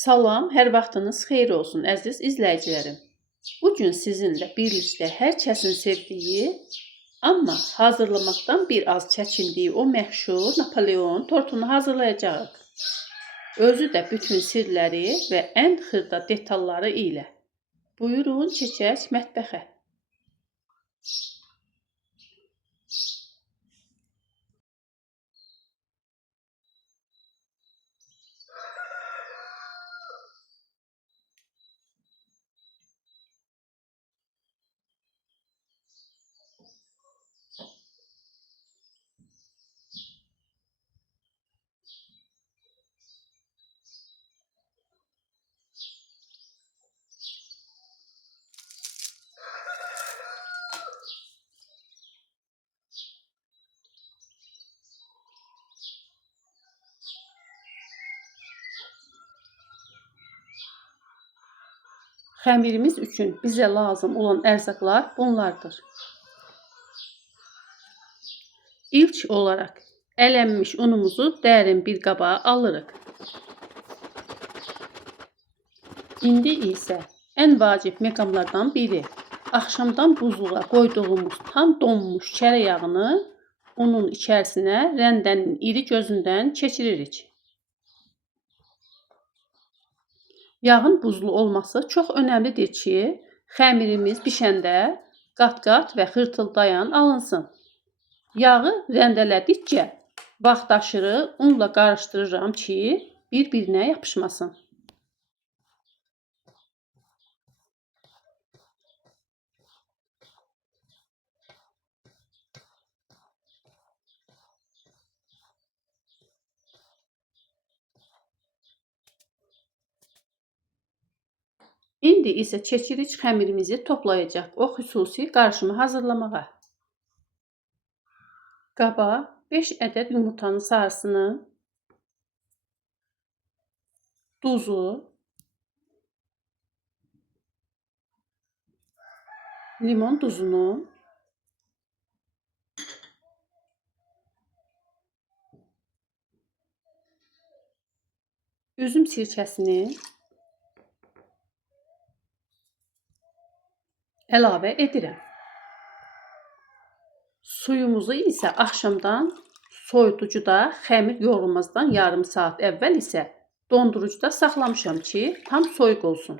Salam, hər vaxtınız xeyir olsun əziz izləyicilərim. Bu gün sizinlə birlikdə hər kəsin sevdiyi, amma hazırlamaqdan bir az çəkindiyi o məşhur Napoleon tortunu hazırlayacağıq. Özü də bütün sirləri və ən xırda detalları ilə. Buyurun keçək mətbəxə. Xəmirimiz üçün bizə lazım olan ərzaqlar bunlardır. İlk olaraq ələnmiş unumuzu dərin bir qaba alırıq. İndi isə ən vacib məqamlardan biri. Axşamdan buzluğa qoyduğumuz tam donmuş çərə yağını unun içərisinə rəndənin iri gözündən keçiririk. Yağın buzlu olması çox önəmlidir ki, xəmirimiz bişəndə qat-qat və xırtıldayan alınsın. Yağı rəndələdikcə vaxtaşırı unla qarışdırıram ki, bir-birinə yapışmasın. İndi isə keçirik xəmirimizi toplayacaq o xüsusi qarışımı hazırlamağa. Qaba 5 ədəd yumurtanın sarısını, duzu, limon duzunu, üzüm sirkəsini əlavə edirəm. Suyumuzu isə axşamdan soyuducuda xəmir yoğurulmazdan yarım saat əvvəl isə dondurucuda saxlamışam ki, tam soyuq olsun.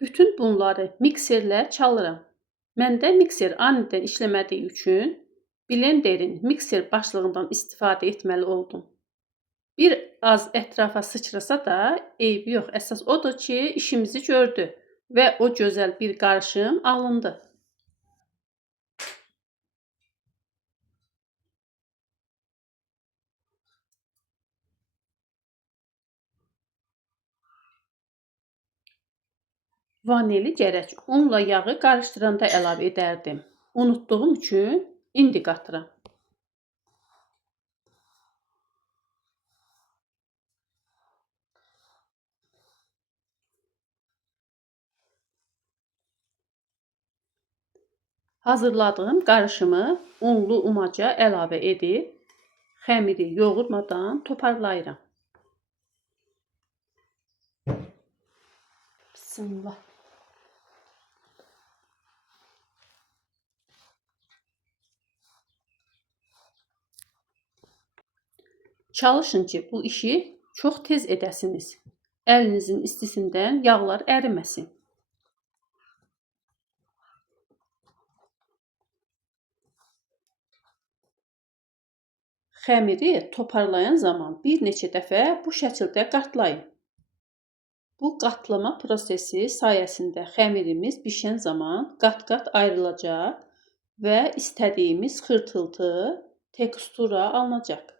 Bütün bunları mikserlə çalıram. Məndə mikser anidən işləmədiyi üçün blenderin mikser başlığından istifadə etməli oldum. Bir az ətrafa sıçrasa da eybi yox. Əsas odur ki, işimizi gördü və o gözəl bir qarışım alındı. Vanili gərək unla yağı qarışdıranda əlavə edərdim. Unutduğum üçün indi qatıram. Hazırladığım qarışımı unlu umaca əlavə edib, xəmiri yoğurmadan toparlayıram. Bismillah. Çalışın ki, bu işi çox tez edəsiniz. Əlinizin istisindən yağlar əriməsin. Xəmiri toparlayan zaman bir neçə dəfə bu şəkildə qatlayın. Bu qatlama prosesi sayəsində xəmirimiz bişən zaman qat-qat ayrılacaq və istədiyimiz xırtıltı, tekstura alınacaq.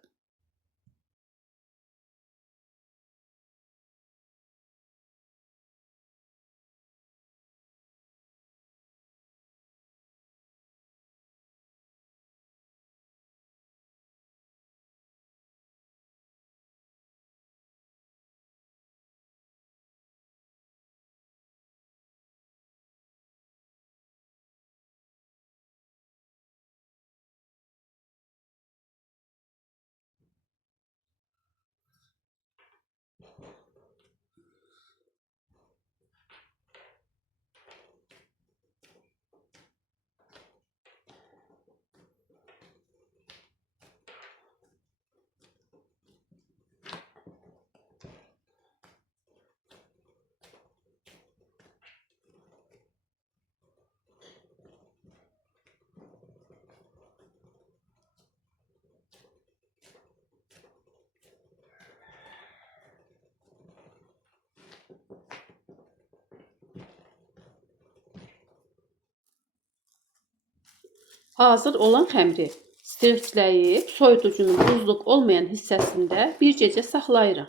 Hazır olan xəmiri streçləyib soyuducunun buzluq olmayan hissəsində bir gecə saxlayıram.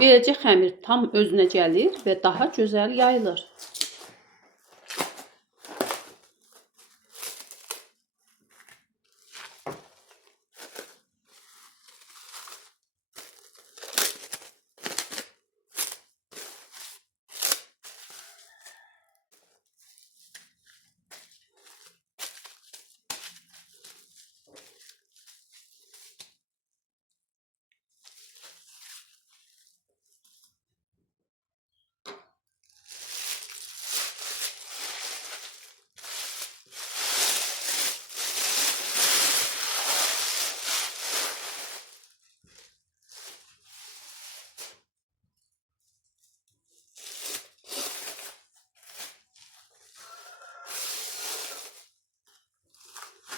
Beləcə xəmir tam özünə gəlir və daha gözəl yayılır.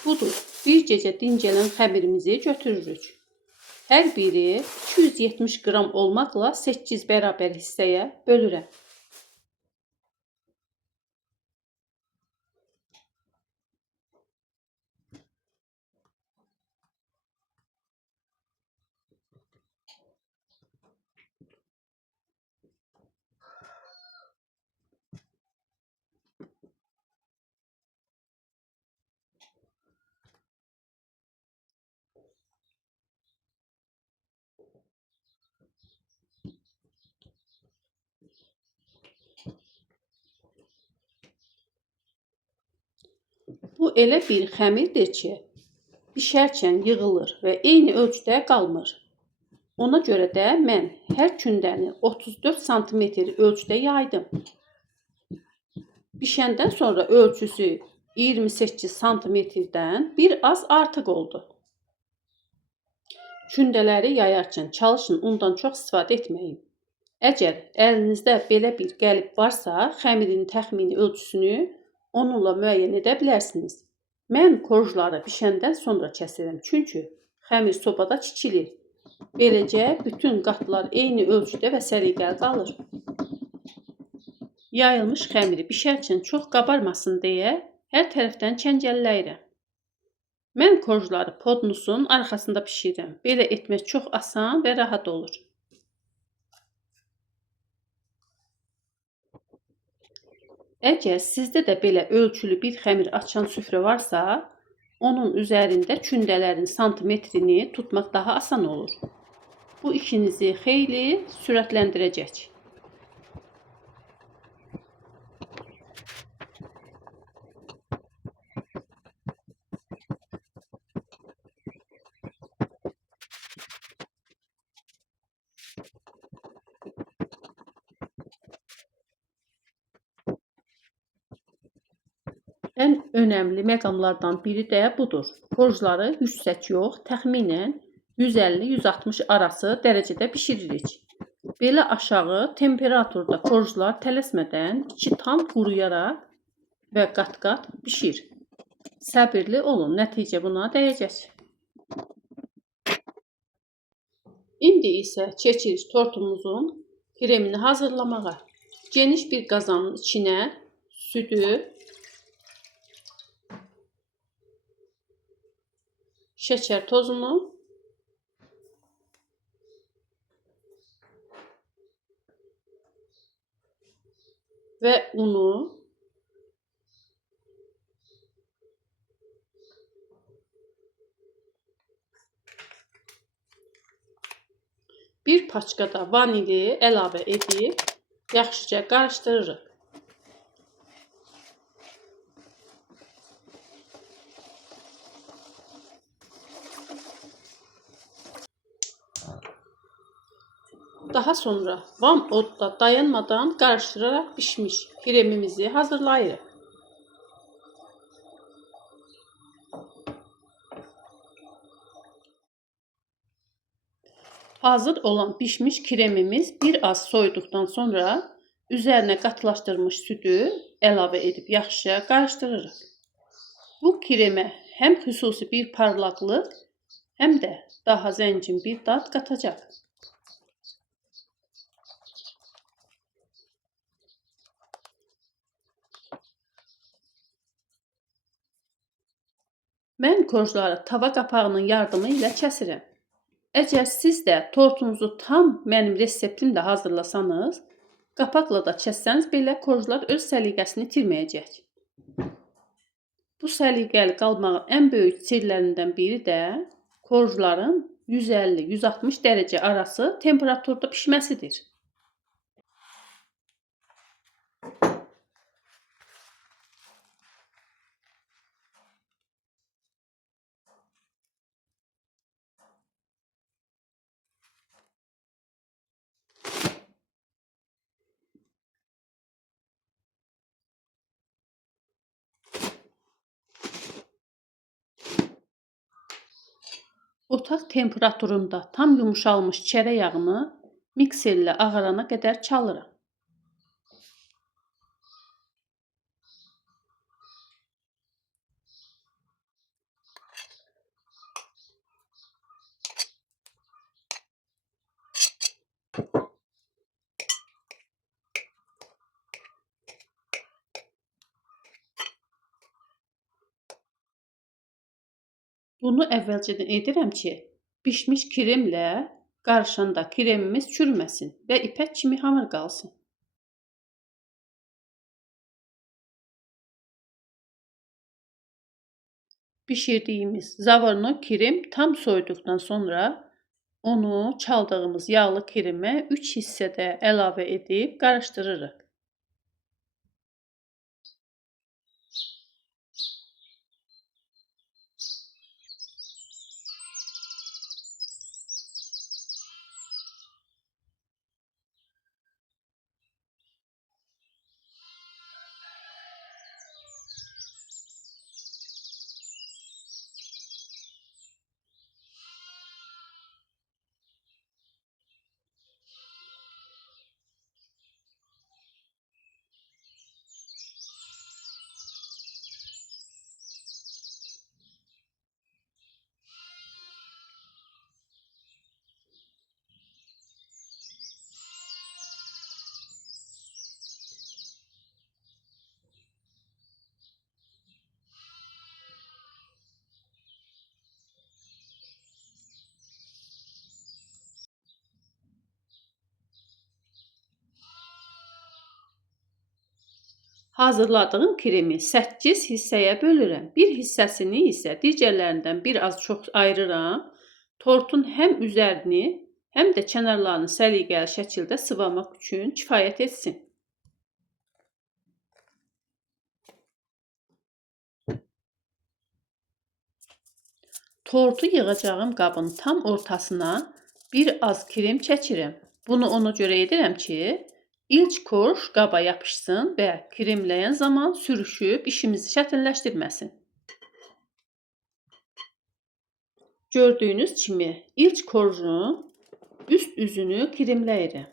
Budur, bir gecə dincələn xəmirimizi götürürük. Hər biri 270 qram olmaqla 8 bərabər hissəyə bölürəm. Bu elə bir xəmirdir ki, bişərkən yığılır və eyni ölçüdə qalmır. Ona görə də mən hər kündəni 34 sm ölçüdə yaydım. Bişəndən sonra ölçüsü 28 sm-dən bir az artıq oldu. Kündələri yayarkən çalışın ondan çox istifadə etməyin. Əgər əlinizdə belə bir qəlib varsa, xəmirin təxmini ölçüsünü onunla müəyyən edə bilərsiniz. Mən korjları bişəndən sonra kəsirəm, çünki xəmir sobada çikilir. Beləcə bütün qatlar eyni ölçüdə və səliqəli qalır. Yayılmış xəmiri bişərkən çox qabarmasın deyə hər tərəfdən çəngəlləyirəm. Mən korjları podnusun arxasında bişirirəm. Belə etmək çox asan və rahat olur. Əgər sizdə də belə ölçülü bir xəmir açan süfrə varsa, onun üzərində kündələrin santimetrini tutmaq daha asan olur. Bu işinizi xeyli sürətləndirəcək. Ən önəmli məqamlardan biri də budur. Korjları 100 yox, təxminən 150-160 arası dərəcədə bişiririk. Belə aşağı temperaturda korjlar tələsmədən 2 tam quruyaraq və qat-qat bişir. Səbirli olun, nəticə buna dəyəcək. İndi isə keçirik tortumuzun kremini hazırlamağa. Geniş bir qazanın içinə südü, şəkər tozunu və unu bir paçkada vanili əlavə edib yaxşıca qarışdırırıq. Daha sonra vam odda dayanmadan qarışdıraraq pişmiş kremimizi hazırlayırıq. Hazır olan pişmiş kremimiz bir az soyuduqdan sonra üzərinə qatılaşdırmış südü əlavə edib yaxşıca qarışdırırıq. Bu kremə həm xüsusi bir parlaqlıq, həm də daha zəngin bir dad qatacaq. Mən korjları tava qapağının yardımı ilə kəsirəm. Əgər siz də tortunuzu tam mənim reseptimlə hazırlasanız, qapaqla da kəssəniz belə korjlar öz səliqəsini itirməyəcək. Bu səliqəli qalmağın ən böyük sirlərindən biri də korjların 150-160 dərəcə arası temperaturda pişməsidir. Otaq temperaturunda tam yumuşalmış çərə yağını mikserlə ağarana qədər çalıram. Bunu əvvəlcədən edirəm ki, bişmiş kremlə qarışanda kremimiz çürüməsin və ipək kimi hamır qalsın. Bişirdiyimiz zavorno krem tam soyuduqdan sonra onu çaldığımız yağlı kremə 3 hissədə əlavə edib qarışdırırıq. Hazırladığım kremi 8 hissəyə bölürəm. Bir hissəsini isə digərlərindən bir az çox ayırıram. Tortun həm üzərini, həm də kənarlarını səliqəli şəkildə sıvamaq üçün kifayət etsin. Tortu yığacağım qabın tam ortasına bir az krem çəkirəm. Bunu ona görə edirəm ki, İlk korj qaba yapışsın və kremləyən zaman sürüşüb işimizi çətinləşdirməsin. Gördüyünüz kimi ilk korjun üst üzünü kremləyirəm.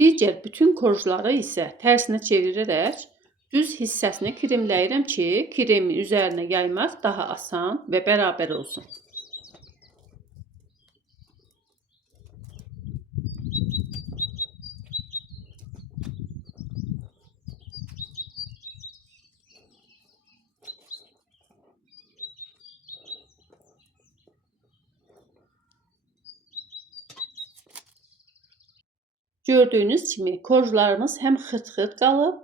Digər bütün korjları isə tərsinə çevirərək düz hissəsini kremləyirəm ki, kremi üzərinə yaymaq daha asan və bərabər olsun. Gördüyünüz kimi korjlarımız həm xırt-xırt qalıb,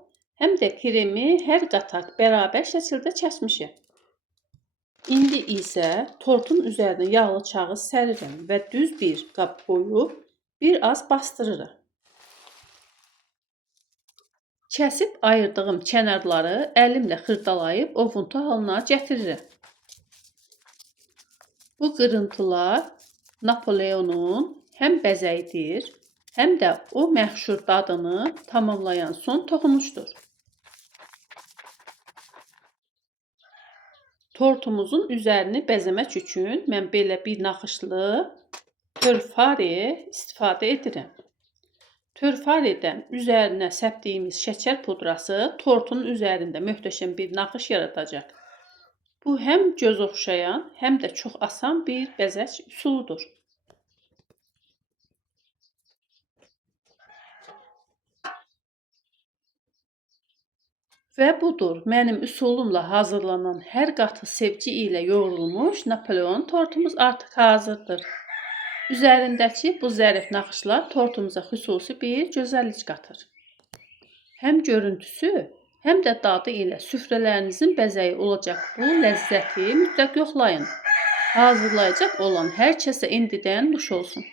həm də kremi hər qataq bərabər şəkildə kəsmişəm. İndi isə tortun üzərinə yağlı kağız sərirəm və düz bir qab qoyub bir az bastırırım. Kəsib ayırdığım kənarları əlimlə xırdalayıb ovuntu halına gətirirəm. Bu qırıntılar Napoleonun həm bəzəyidir, həm də o məşhur dadını tamamlayan son toxunuşdur. Tortumuzun üzərini bəzəmək üçün mən belə bir naxışlı törfare istifadə edirəm. Törfaredən üzərinə səpdiyimiz şəkər pudrası tortun üzərində möhtəşəm bir naxış yaradacaq. Bu həm göz oxşayan, həm də çox asan bir bəzək üsuludur. Və budur, mənim üsulumla hazırlanan hər qatı sevgi ilə yoğrulmuş Napoleon tortumuz artıq hazırdır. Üzərindəki bu zərif naxışlar tortumuza xüsusi bir gözəllik qatır. Həm görüntüsü, həm də dadı ilə süfrələrinizin bəzəyi olacaq bu ləzzəti mütləq yoxlayın. Hazırlayacaq olan hər kəsə indidən nuş olsun.